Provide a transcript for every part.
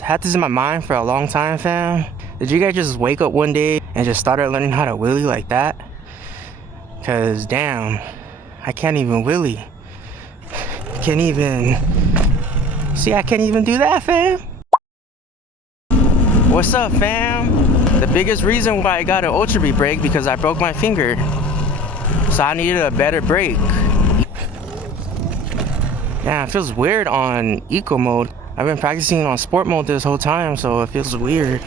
Had this in my mind for a long time, fam. Did you guys just wake up one day and just started learning how to wheelie like that? Cause damn, I can't even wheelie. Can't even, see, I can't even do that, fam. What's up, fam? The biggest reason why I got an Ultra B brake because I broke my finger. So I needed a better brake. Yeah, it feels weird on eco mode. I've been practicing on sport mode this whole time, so it feels weird.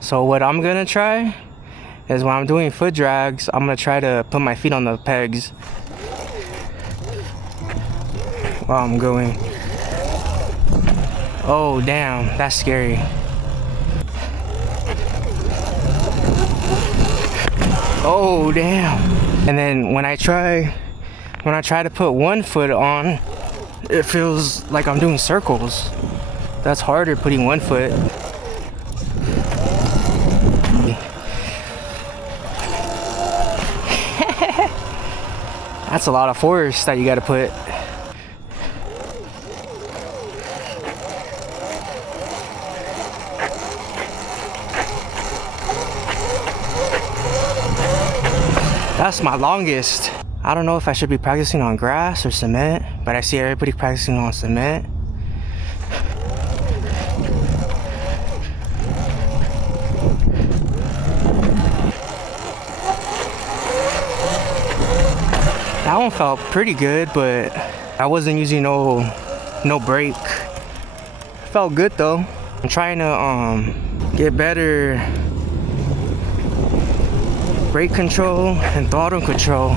So what I'm gonna try is when I'm doing foot drags, I'm gonna try to put my feet on the pegs while I'm going. Oh damn, that's scary. Oh damn. And then when I try to put one foot on, it feels like I'm doing circles. That's harder, putting one foot. That's a lot of force that you gotta put. That's my longest. I don't know if I should be practicing on grass or cement, but I see everybody practicing on cement. That one felt pretty good, but I wasn't using no brake. Felt good though. I'm trying to get better brake control and throttle control.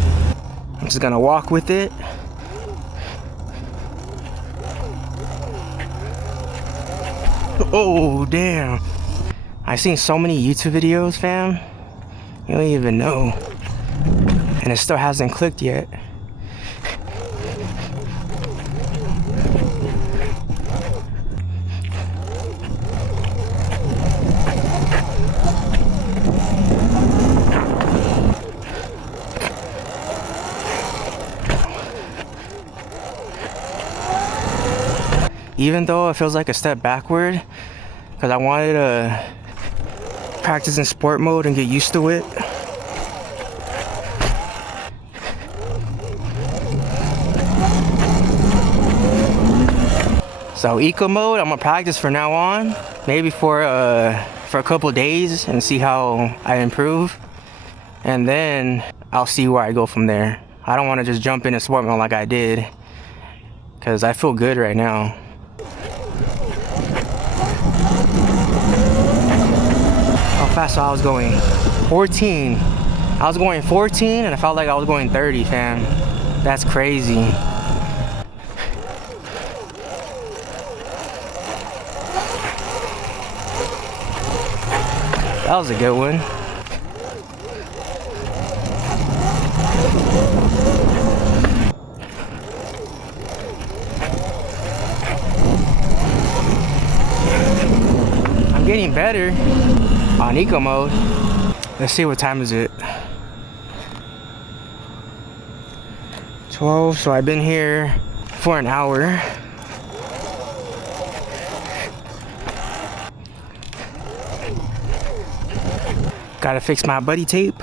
I'm just gonna walk with it. Oh damn. I've seen so many YouTube videos, fam. You don't even know. And it still hasn't clicked yet. Even though it feels like a step backward, because I wanted to practice in sport mode and get used to it. So eco mode, I'm gonna practice from now on, maybe for a couple days and see how I improve, and then I'll see where I go from there. I don't want to just jump into sport mode like I did, because I feel good right now. How fast I was going? 14. I was going 14 and I felt like I was going 30, fam. That's crazy. That was a good one. I'm getting better on eco mode. Let's see, what time is it? 12, so I've been here for an hour. Gotta fix my buddy tape.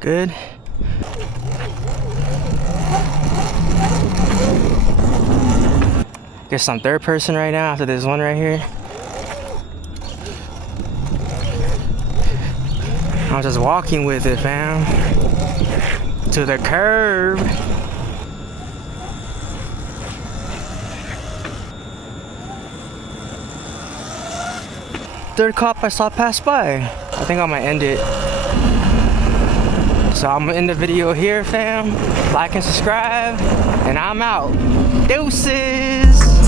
Good. Guess I'm third person right now after this one right here. I'm just walking with it, fam. To the curb. Third cop I saw pass by. I think I might end it. So I'm gonna end the video here, fam. Like and subscribe, and I'm out. Deuces.